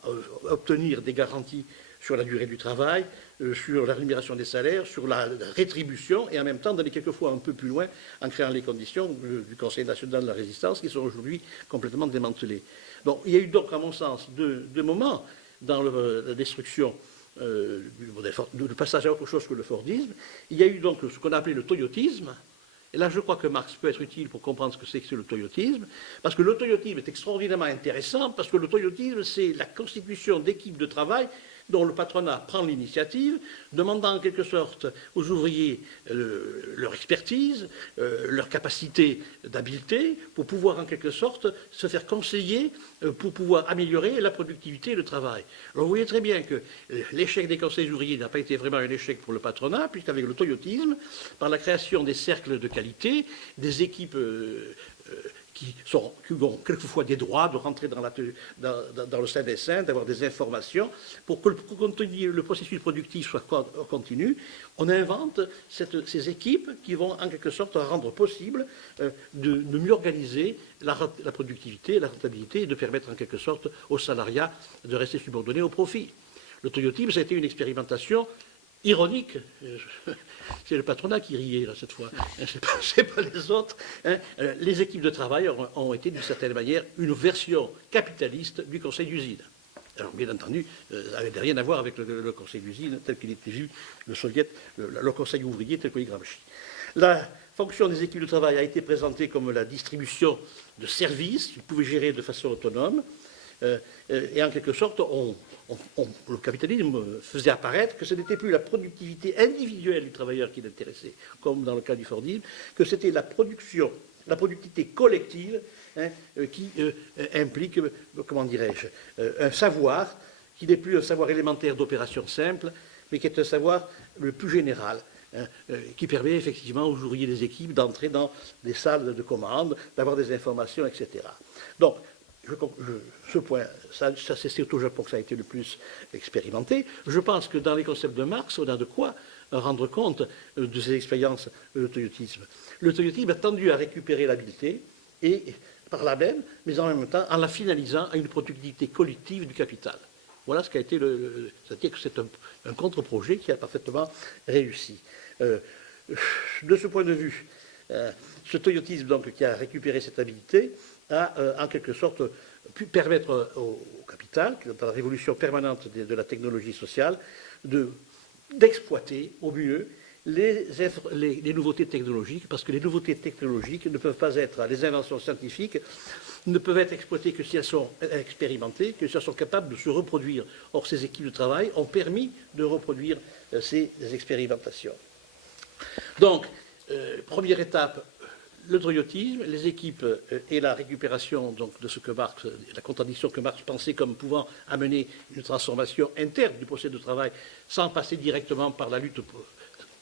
obtenir des garanties sur la durée du travail, sur la rémunération des salaires, sur la rétribution, et en même temps d'aller quelquefois un peu plus loin en créant les conditions du Conseil national de la résistance qui sont aujourd'hui complètement démantelées. Bon, il y a eu donc, à mon sens, deux moments dans la destruction du passage à autre chose que le Fordisme. Il y a eu donc ce qu'on a appelé le toyotisme. Et là, je crois que Marx peut être utile pour comprendre ce que c'est le toyotisme, parce que le toyotisme est extraordinairement intéressant, parce que le toyotisme, c'est la constitution d'équipes de travail dont le patronat prend l'initiative, demandant en quelque sorte aux ouvriers leur expertise, leur capacité d'habileté, pour pouvoir en quelque sorte se faire conseiller, pour pouvoir améliorer la productivité et le travail. Alors vous voyez très bien que l'échec des conseils ouvriers n'a pas été vraiment un échec pour le patronat, puisqu'avec le toyotisme, par la création des cercles de qualité, des équipes qui ont quelquefois des droits de rentrer dans le sein des saints, d'avoir des informations, pour que le processus productif soit continu, on invente ces équipes qui vont en quelque sorte rendre possible de mieux organiser la productivité, la rentabilité, et de permettre en quelque sorte aux salariats de rester subordonnés au profit. Le toyotisme, ça a été une expérimentation ironique. C'est le patronat qui riait, là, cette fois. C'est pas les autres. Les équipes de travail ont été, d'une certaine manière, une version capitaliste du conseil d'usine. Alors, bien entendu, ça n'avait rien à voir avec le conseil d'usine tel qu'il était vu, le conseil ouvrier tel que les Gramsci. La fonction des équipes de travail a été présentée comme la distribution de services qu'ils pouvaient gérer de façon autonome. Et en quelque sorte, le capitalisme faisait apparaître que ce n'était plus la productivité individuelle du travailleur qui l'intéressait, comme dans le cas du Fordisme, que c'était la productivité collective qui implique, comment dirais-je, un savoir qui n'est plus un savoir élémentaire d'opération simple, mais qui est un savoir le plus général, qui permet effectivement aux ouvriers des équipes d'entrer dans des salles de commande, d'avoir des informations, etc. Donc, ce point, c'est au Japon que ça a été le plus expérimenté. Je pense que dans les concepts de Marx, on a de quoi rendre compte de ces expériences de l'autoyotisme. Le Toyotisme a tendu à récupérer l'habileté et par là même, mais en même temps en la finalisant à une productivité collective du capital. Voilà ce qu'a été c'est-à-dire que c'est un contre-projet qui a parfaitement réussi. De ce point de vue, ce toyotisme donc, qui a récupéré cette habilité a en quelque sorte pu permettre au capital, dans la révolution permanente de la technologie sociale, d'exploiter au mieux les nouveautés technologiques, parce que les nouveautés technologiques ne peuvent pas être, les inventions scientifiques ne peuvent être exploitées que si elles sont expérimentées, que si elles sont capables de se reproduire. Or, ces équipes de travail ont permis de reproduire ces expérimentations. Donc, première étape, le toyotisme, les équipes et la récupération donc, de ce que Marx, la contradiction que Marx pensait comme pouvant amener une transformation interne du procès de travail sans passer directement par la lutte,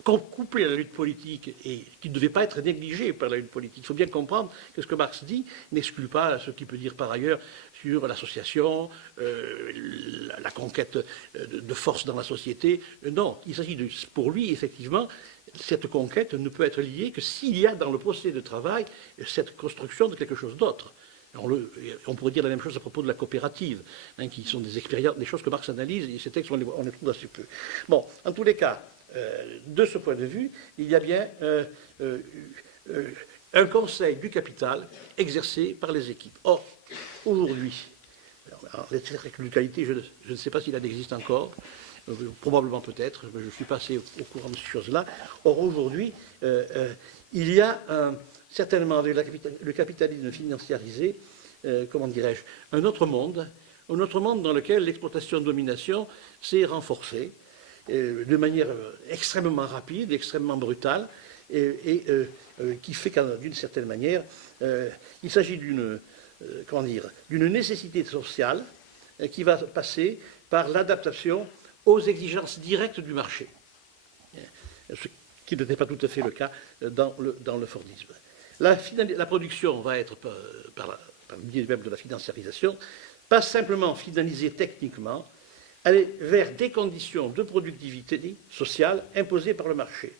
couplée à la lutte politique et qui ne devait pas être négligée par la lutte politique. Il faut bien comprendre que ce que Marx dit n'exclut pas ce qu'il peut dire par ailleurs sur l'association, la conquête de force dans la société. Non, il s'agit pour lui, effectivement, cette conquête ne peut être liée que s'il y a dans le procès de travail cette construction de quelque chose d'autre. On pourrait dire la même chose à propos de la coopérative, qui sont des expériences, des choses que Marx analyse, et ces textes, on les trouve assez peu. Bon, en tous les cas, de ce point de vue, il y a bien un conseil du capital exercé par les équipes. Or, aujourd'hui, les cercles de qualité, je ne sais pas s'il en existe encore, probablement peut-être, je suis passé au courant de ces choses-là. Or, aujourd'hui, il y a certainement, avec le capitalisme financiarisé, comment dirais-je, un autre monde dans lequel l'exploitation-domination s'est renforcée de manière extrêmement rapide, extrêmement brutale, et qui fait que, d'une certaine manière, il s'agit d'une nécessité sociale qui va passer par l'adaptation aux exigences directes du marché, ce qui n'était pas tout à fait le cas dans le Fordisme. La production va être, par le biais même de la financiarisation, pas simplement finalisée techniquement, aller vers des conditions de productivité sociale imposées par le marché.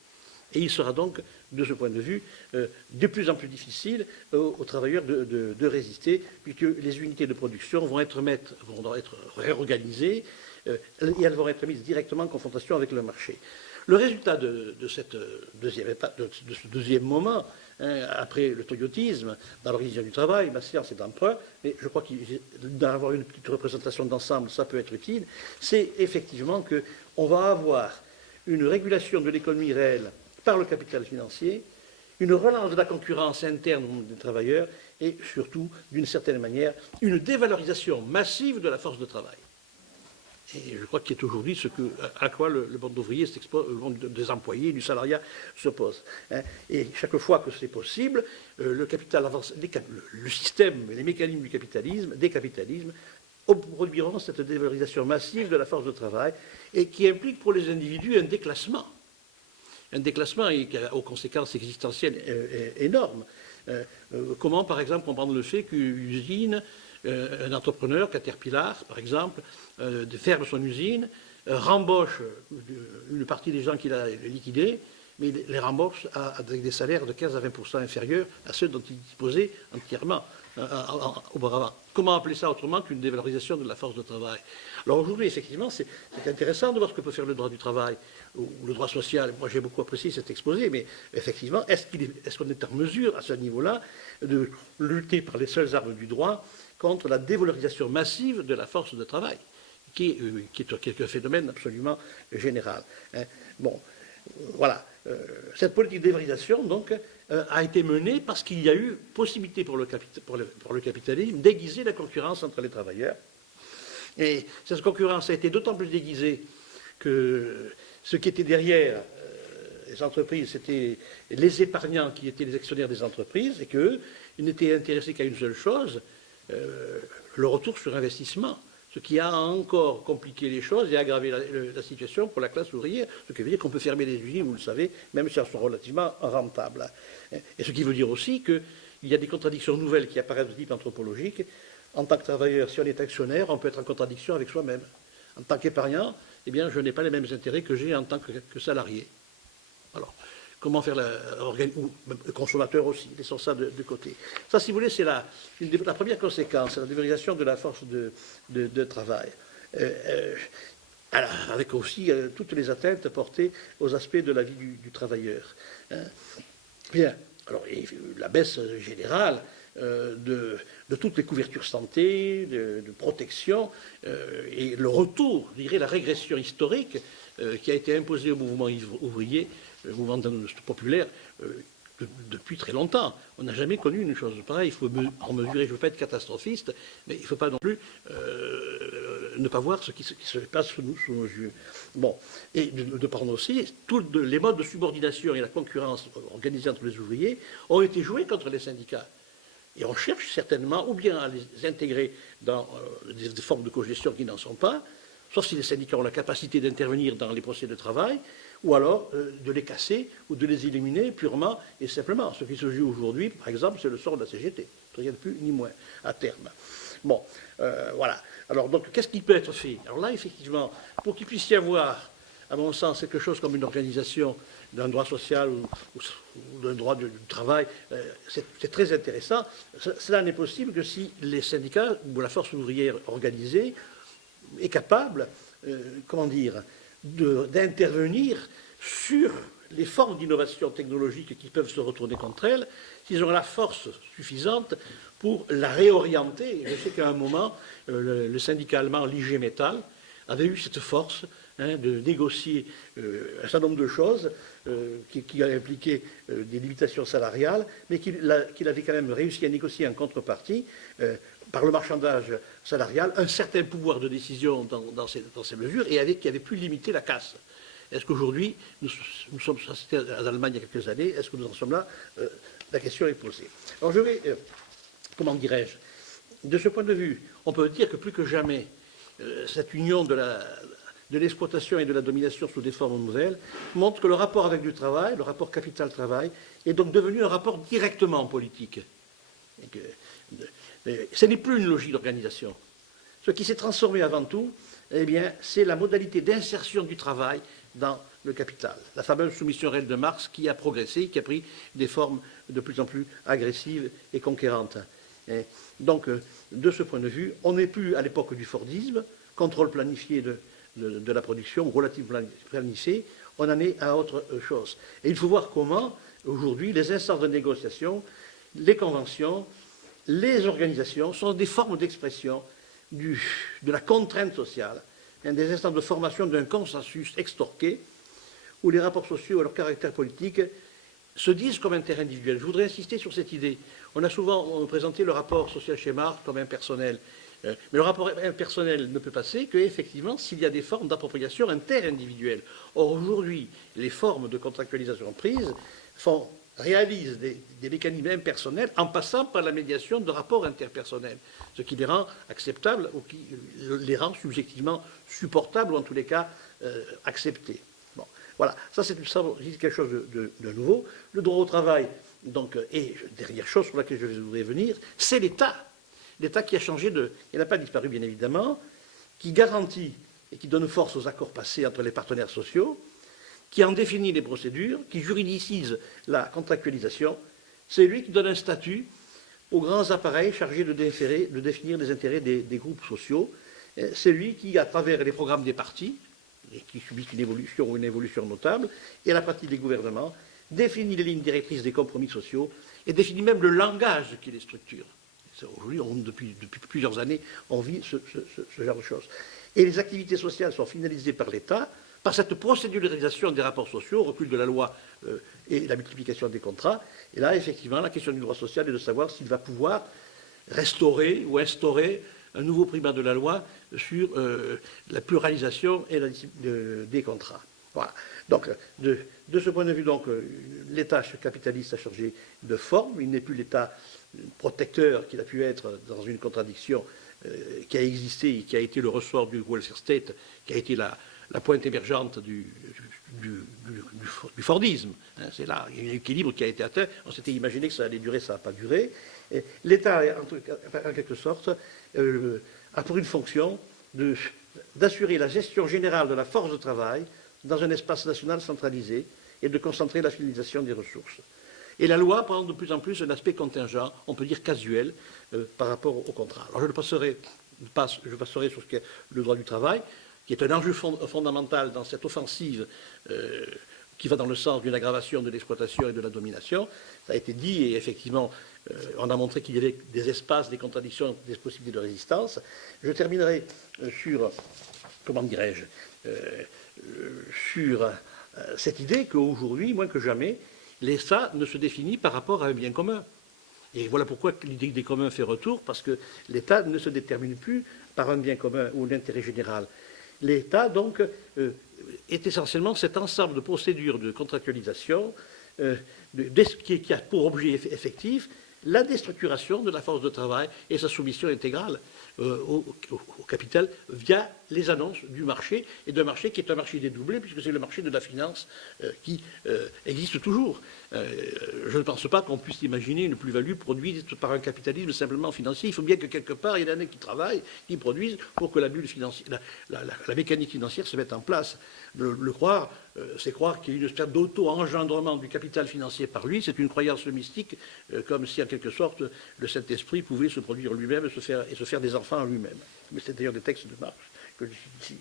Et il sera donc, de ce point de vue, de plus en plus difficile aux travailleurs de résister, puisque les unités de production vont être réorganisées et elles vont être mises directement en confrontation avec le marché. Le résultat de cette deuxième étape, de ce deuxième moment, après le toyotisme, dans l'organisation du travail, ma science est d'emprunt, mais je crois d'avoir une petite représentation d'ensemble, ça peut être utile, c'est effectivement qu'on va avoir une régulation de l'économie réelle par le capital financier, une relance de la concurrence interne au monde des travailleurs et surtout, d'une certaine manière, une dévalorisation massive de la force de travail. Et je crois qu'il est aujourd'hui à quoi le monde ouvrier, le monde des employés, du salariat s'oppose. Et chaque fois que c'est possible, le capital avance, le système, les mécanismes du capitalisme, des capitalismes, produiront cette dévalorisation massive de la force de travail et qui implique pour les individus un déclassement. Un déclassement qui a aux conséquences existentielles énormes. Comment, par exemple, comprendre le fait qu'une usine, un entrepreneur, Caterpillar, par exemple, ferme son usine, rembauche une partie des gens qu'il a liquidés, mais les rembauche avec des salaires de 15 à 20% inférieurs à ceux dont il disposait entièrement auparavant. Comment appeler ça autrement qu'une dévalorisation de la force de travail? Alors aujourd'hui, effectivement, c'est intéressant de voir ce que peut faire le droit du travail ou le droit social. Moi, j'ai beaucoup apprécié cet exposé, mais effectivement, est-ce qu'on est en mesure, à ce niveau-là, de lutter par les seules armes du droit contre la dévalorisation massive de la force de travail, qui est un phénomène absolument général. Bon, voilà. Cette politique de dévalorisation, donc, a été menée parce qu'il y a eu possibilité pour le capitalisme d'aiguiser la concurrence entre les travailleurs. Et cette concurrence a été d'autant plus déguisée que ce qui était derrière les entreprises, c'était les épargnants qui étaient les actionnaires des entreprises et qu'eux, ils n'étaient intéressés qu'à une seule chose, le retour sur investissement, ce qui a encore compliqué les choses et aggravé la situation pour la classe ouvrière, ce qui veut dire qu'on peut fermer les usines, vous le savez, même si elles sont relativement rentables. Et ce qui veut dire aussi qu'il y a des contradictions nouvelles qui apparaissent de type anthropologique. En tant que travailleur, si on est actionnaire, on peut être en contradiction avec soi-même. En tant qu'épargnant, eh bien, je n'ai pas les mêmes intérêts que j'ai en tant que salarié. Alors, comment faire ou le consommateur aussi, laissons ça de côté. Ça, si vous voulez, c'est la première conséquence, la dévalorisation de la force de travail. Avec aussi toutes les atteintes portées aux aspects de la vie du travailleur. Bien, alors, et la baisse générale de toutes les couvertures santé, de protection, et le retour, je dirais, la régression historique qui a été imposée au mouvement ouvrier, le mouvement populaire, depuis très longtemps. On n'a jamais connu une chose pareille. Il faut en mesurer, je ne veux pas être catastrophiste, mais il ne faut pas non plus ne pas voir ce qui se passe sous nos yeux. Bon, et de prendre aussi, tous les modes de subordination et la concurrence organisée entre les ouvriers ont été joués contre les syndicats. Et on cherche certainement ou bien à les intégrer dans des formes de cogestion qui n'en sont pas, sauf si les syndicats ont la capacité d'intervenir dans les procès de travail, ou alors de les casser ou de les éliminer purement et simplement. Ce qui se joue aujourd'hui, par exemple, c'est le sort de la CGT. Rien de plus ni moins, à terme. Bon, voilà. Alors, donc, qu'est-ce qui peut être fait? Alors là, effectivement, pour qu'il puisse y avoir, à mon sens, quelque chose comme une organisation d'un droit social ou d'un droit du travail, c'est très intéressant. Cela n'est possible que si les syndicats ou la force ouvrière organisée est capable, comment dire, d'intervenir sur les formes d'innovation technologique qui peuvent se retourner contre elles, s'ils ont la force suffisante pour la réorienter. Je sais qu'à un moment, le syndicat allemand l'IG Metall avait eu cette force de négocier un certain nombre de choses qui a impliqué des limitations salariales, mais qu'il avait quand même réussi à négocier en contrepartie, par le marchandage salarial, un certain pouvoir de décision dans ces mesures et qui avait pu limiter la casse. Est-ce qu'aujourd'hui, nous sommes assistés en Allemagne il y a quelques années, est-ce que nous en sommes là? La question est posée. Alors je vais, comment dirais-je, de ce point de vue, on peut dire que plus que jamais, cette union de l'exploitation et de la domination sous des formes nouvelles montre que le rapport avec du travail, le rapport capital-travail, est donc devenu un rapport directement politique. Ce n'est plus une logique d'organisation. Ce qui s'est transformé avant tout, eh bien, c'est la modalité d'insertion du travail dans le capital. La fameuse soumission réelle de Marx qui a progressé, qui a pris des formes de plus en plus agressives et conquérantes. Et donc, de ce point de vue, on n'est plus à l'époque du Fordisme, contrôle planifié de la production, relativement planifié, on en est à autre chose. Et il faut voir comment, aujourd'hui, les instances de négociation, les conventions, les organisations sont des formes d'expression de la contrainte sociale, des instances de formation d'un consensus extorqué, où les rapports sociaux et leur caractère politique se disent comme interindividuels. Je voudrais insister sur cette idée. On a souvent présenté le rapport social chez Marx comme impersonnel. Mais le rapport impersonnel ne peut passer qu'effectivement s'il y a des formes d'appropriation interindividuelle. Or, aujourd'hui, les formes de contractualisation prises réalisent des mécanismes impersonnels en passant par la médiation de rapports interpersonnels, ce qui les rend acceptables ou qui les rend subjectivement supportables ou en tous les cas acceptés. Bon, voilà, ça c'est quelque chose de nouveau. Le droit au travail, donc, et dernière chose sur laquelle je voudrais venir, c'est l'État. L'État qui a changé il n'a pas disparu bien évidemment, qui garantit et qui donne force aux accords passés entre les partenaires sociaux, qui en définit les procédures, qui juridicise la contractualisation, c'est lui qui donne un statut aux grands appareils chargés de définir les intérêts des groupes sociaux. C'est lui qui, à travers les programmes des partis, et qui subissent une évolution ou une évolution notable, et à la pratique des gouvernements, définit les lignes directrices des compromis sociaux et définit même le langage qui les structure. Aujourd'hui, depuis plusieurs années, on vit ce genre de choses. Et les activités sociales sont finalisées par l'État, par cette procéduralisation des rapports sociaux, recul de la loi et la multiplication des contrats. Et là, effectivement, la question du droit social est de savoir s'il va pouvoir restaurer ou instaurer un nouveau primat de la loi sur la pluralisation et des contrats. Voilà. Donc, de ce point de vue, l'État capitaliste a changé de forme. Il n'est plus l'État protecteur qu'il a pu être dans une contradiction qui a existé et qui a été le ressort du welfare state, qui a été la pointe émergente du Fordisme. C'est là, il y a un équilibre qui a été atteint. On s'était imaginé que ça allait durer, ça n'a pas duré. L'État, en quelque sorte, a pour une fonction d'assurer la gestion générale de la force de travail dans un espace national centralisé et de concentrer la finalisation des ressources. Et la loi prend de plus en plus un aspect contingent, on peut dire casuel, par rapport au contrat. Alors je passerai sur ce qu'est le droit du travail, qui est un enjeu fondamental dans cette offensive qui va dans le sens d'une aggravation de l'exploitation et de la domination. Ça a été dit, et effectivement, on a montré qu'il y avait des espaces, des contradictions, des possibilités de résistance. Je terminerai sur, comment dirais-je, sur cette idée qu'aujourd'hui, moins que jamais, l'État ne se définit par rapport à un bien commun. Et voilà pourquoi l'idée des communs fait retour, parce que l'État ne se détermine plus par un bien commun ou l'intérêt général. L'État, donc, est essentiellement cet ensemble de procédures de contractualisation qui a pour objet effectif la déstructuration de la force de travail et sa soumission intégrale au capital via les annonces du marché, et d'un marché qui est un marché dédoublé, puisque c'est le marché de la finance qui existe toujours. Je ne pense pas qu'on puisse imaginer une plus-value produite par un capitalisme simplement financier. Il faut bien que quelque part, il y en ait qui travaillent, qui produisent pour que la bulle financière, la mécanique financière se mette en place. Le croire, c'est croire qu'il y a une espèce d'auto-engendrement du capital financier par lui. C'est une croyance mystique, comme si en quelque sorte le Saint-Esprit pouvait se produire lui-même et se faire des enfants en lui-même. Mais c'est d'ailleurs des textes de Marx que je cite ici.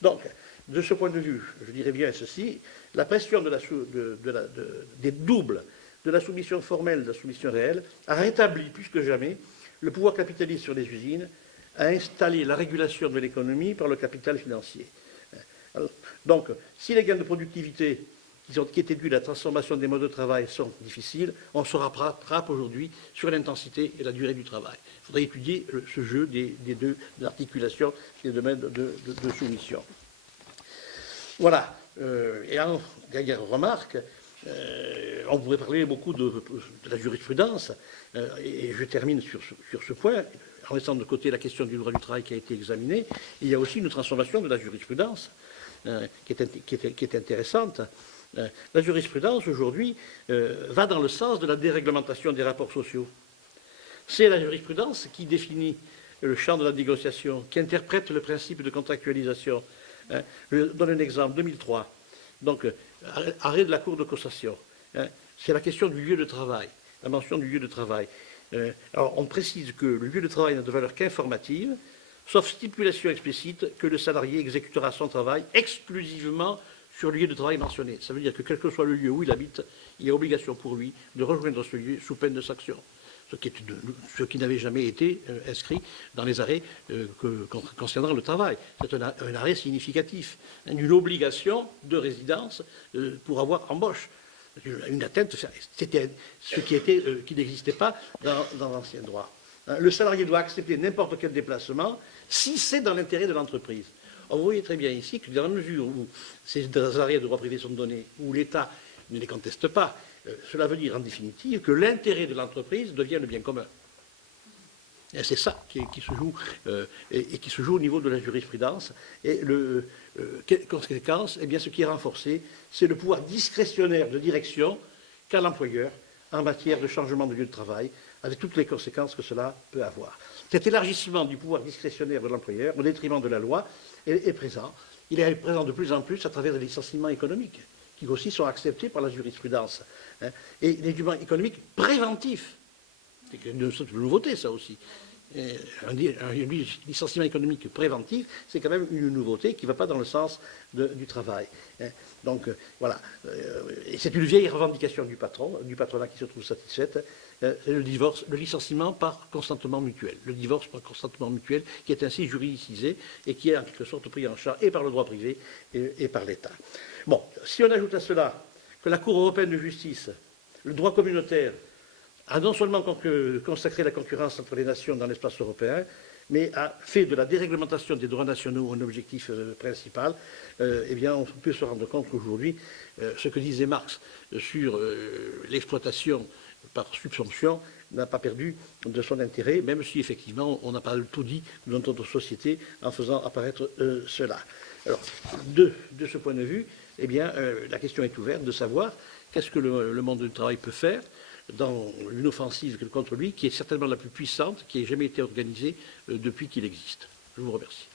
Donc, de ce point de vue, je dirais bien ceci, la pression des doubles de la soumission formelle et de la soumission réelle a rétabli plus que jamais le pouvoir capitaliste sur les usines, a installé la régulation de l'économie par le capital financier. Alors, donc, si les gains de productivité qui étaient dus à la transformation des modes de travail sont difficiles, on se rattrape aujourd'hui sur l'intensité et la durée du travail. Il faudrait étudier ce jeu des deux articulations, des domaines de soumission. Voilà. Et en dernière remarque, on pourrait parler beaucoup de la jurisprudence, et je termine sur ce point, en laissant de côté la question du droit du travail qui a été examinée. Il y a aussi une transformation de la jurisprudence qui est intéressante. La jurisprudence, aujourd'hui, va dans le sens de la déréglementation des rapports sociaux. C'est la jurisprudence qui définit le champ de la négociation, qui interprète le principe de contractualisation. Je donne un exemple, 2003. Donc, arrêt de la Cour de cassation. C'est la question du lieu de travail, la mention du lieu de travail. Alors, on précise que le lieu de travail n'a de valeur qu'informative, sauf stipulation explicite que le salarié exécutera son travail exclusivement sur le lieu de travail mentionné. Ça veut dire que quel que soit le lieu où il habite, il y a obligation pour lui de rejoindre ce lieu sous peine de sanction. Ce qui n'avait jamais été inscrit dans les arrêts concernant le travail. C'est un arrêt significatif, une obligation de résidence pour avoir embauche. Une atteinte, c'était ce qui n'existait pas dans l'ancien droit. Le salarié doit accepter n'importe quel déplacement si c'est dans l'intérêt de l'entreprise. Vous voyez très bien ici que dans la mesure où ces arrêts de droit privé sont donnés, où l'État ne les conteste pas, cela veut dire en définitive que l'intérêt de l'entreprise devient le bien commun. Et c'est ça qui se joue et qui se joue au niveau de la jurisprudence. Et conséquence, eh bien, ce qui est renforcé, c'est le pouvoir discrétionnaire de direction qu'a l'employeur en matière de changement de lieu de travail, avec toutes les conséquences que cela peut avoir. Cet élargissement du pouvoir discrétionnaire de l'employeur, au détriment de la loi, est présent. Il est présent de plus en plus à travers des licenciements économiques, qui aussi sont acceptés par la jurisprudence. Et les licenciements économiques préventifs, c'est une nouveauté, ça aussi. Un licenciement économique préventif, c'est quand même une nouveauté qui ne va pas dans le sens du travail. Donc, voilà. Et c'est une vieille revendication du patronat qui se trouve satisfaite. C'est le licenciement par consentement mutuel. Le divorce par consentement mutuel qui est ainsi juridicisé et qui est en quelque sorte pris en charge et par le droit privé et par l'État. Bon, si on ajoute à cela que la Cour européenne de justice, le droit communautaire, a non seulement consacré la concurrence entre les nations dans l'espace européen, mais a fait de la déréglementation des droits nationaux un objectif principal, eh bien, on peut se rendre compte qu'aujourd'hui, ce que disait Marx sur l'exploitation par subsomption n'a pas perdu de son intérêt, même si effectivement on n'a pas tout dit dans notre société en faisant apparaître cela. Alors, de ce point de vue, eh bien, la question est ouverte de savoir qu'est-ce que le monde du travail peut faire dans une offensive contre lui, qui est certainement la plus puissante qui ait jamais été organisée depuis qu'il existe. Je vous remercie.